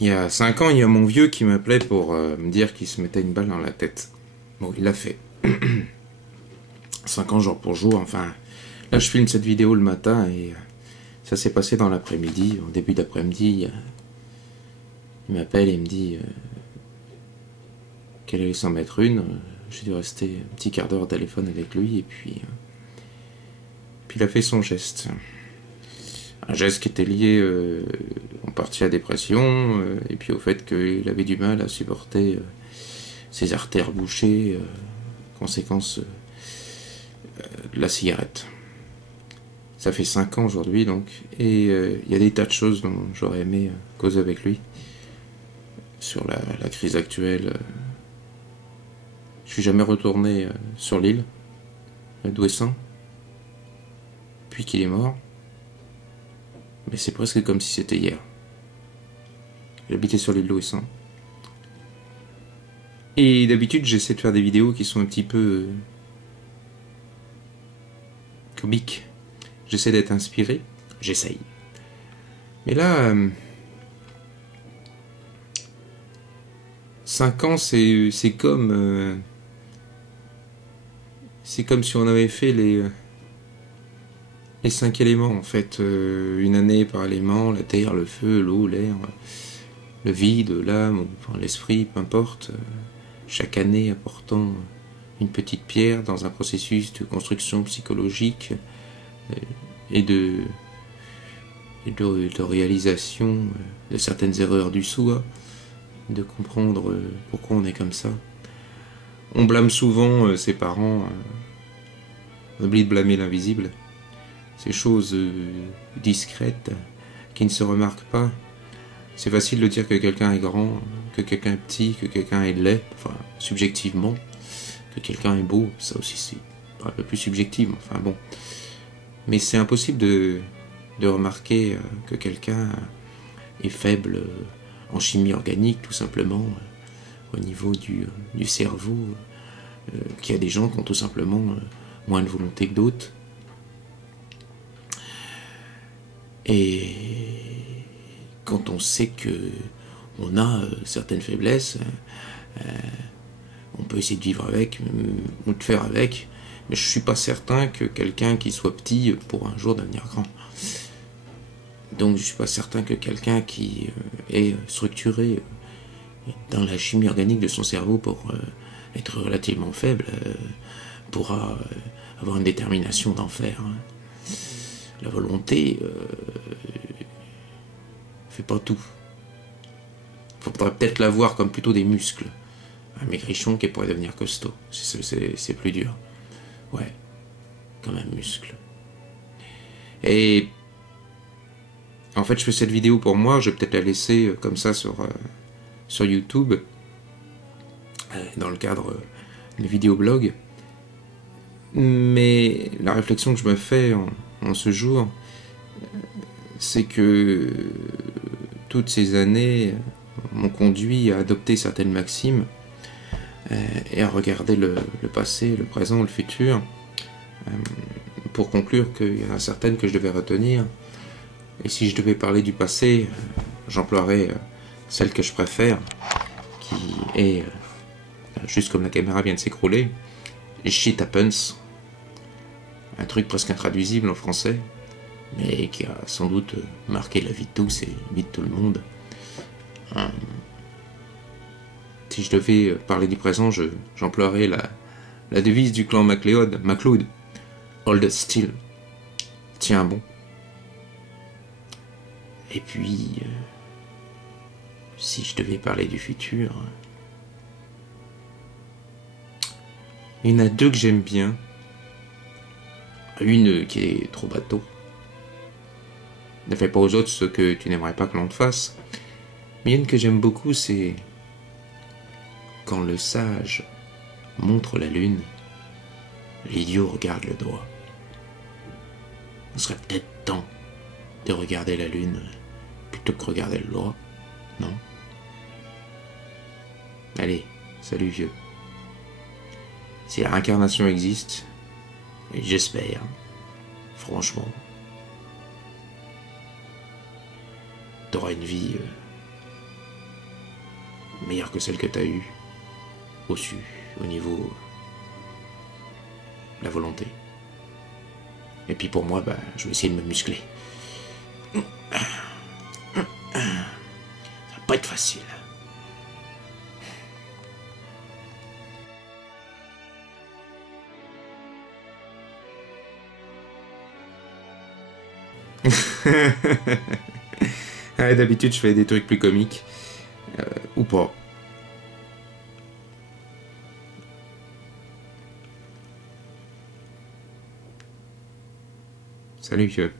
Il y a 5 ans, il y a mon vieux qui m'appelait pour me dire qu'il se mettait une balle dans la tête. Bon, il l'a fait. 5 ans jour pour jour, enfin... Là, je filme cette vidéo le matin et ça s'est passé dans l'après-midi. En début d'après-midi, il m'appelle et il me dit qu'elle allait s'en mettre une. J'ai dû rester un petit quart d'heure au téléphone avec lui et puis il a fait son geste. Un geste qui était lié en partie à la dépression et puis au fait qu'il avait du mal à supporter ses artères bouchées, conséquence de la cigarette. Ça fait 5 ans aujourd'hui donc, et il y a des tas de choses dont j'aurais aimé causer avec lui sur la crise actuelle. Je suis jamais retourné sur l'île d'Ouessant depuis qu'il est mort, mais c'est presque comme si c'était hier. J'habitais sur l'île d'Ouessant. Et d'habitude, j'essaie de faire des vidéos qui sont un petit peu comiques. J'essaie d'être inspiré. J'essaye. Mais là, 5 ans, c'est comme si on avait fait les 5 éléments, en fait. Une année par élément, la terre, le feu, l'eau, l'air, le vide, l'âme, enfin, l'esprit, peu importe. Chaque année apportant une petite pierre dans un processus de construction psychologique et de réalisation de certaines erreurs du soi, de comprendre pourquoi on est comme ça. On blâme souvent ses parents, on oublie de blâmer l'invisible. Ces choses discrètes qui ne se remarquent pas. C'est facile de dire que quelqu'un est grand, que quelqu'un est petit, que quelqu'un est laid, enfin subjectivement, que quelqu'un est beau, ça aussi c'est un peu plus subjectif, enfin bon. Mais c'est impossible de remarquer que quelqu'un est faible en chimie organique, tout simplement, au niveau du cerveau, qu'il y a des gens qui ont tout simplement moins de volonté que d'autres. Et quand on sait que on a certaines faiblesses, on peut essayer de vivre avec, ou de faire avec, mais je suis pas certain que quelqu'un qui soit petit pourra un jour devenir grand. Donc je suis pas certain que quelqu'un qui est structuré dans la chimie organique de son cerveau pour être relativement faible pourra avoir une détermination d'enfer. La volonté fait pas tout. Faudrait peut-être la voir comme plutôt des muscles. Un maigrichon qui pourrait devenir costaud. C'est plus dur. Ouais, comme un muscle. Et en fait, je fais cette vidéo pour moi. Je vais peut-être la laisser comme ça sur YouTube, dans le cadre de vidéoblog. Mais la réflexion que je me fais en ce jour, c'est que toutes ces années m'ont conduit à adopter certaines maximes et à regarder le passé, le présent, le futur, pour conclure qu'il y en a certaines que je devais retenir. Et si je devais parler du passé, j'emploierais celle que je préfère, qui est, juste comme la caméra vient de s'écrouler, Shit happens, un truc presque intraduisible en français, mais qui a sans doute marqué la vie de tous et la vie de tout le monde. Si je devais parler du présent, j'emploierais la devise du clan MacLeod, Hold still, tiens bon. Et puis, si je devais parler du futur, il y en a deux que j'aime bien. Une qui est trop bateau. Ne fais pas aux autres ce que tu n'aimerais pas que l'on te fasse. Mais une que j'aime beaucoup, c'est quand le sage montre la lune, l'idiot regarde le doigt. Il serait peut-être temps de regarder la lune plutôt que regarder le doigt, non? Allez, salut vieux. Si la réincarnation existe, et j'espère, franchement, t'auras une vie meilleure que celle que t'as eue au niveau de la volonté. Et puis pour moi, bah, je vais essayer de me muscler. Ça va pas être facile. Ouais, d'habitude, je fais des trucs plus comiques. Ou pas. Salut, vieux.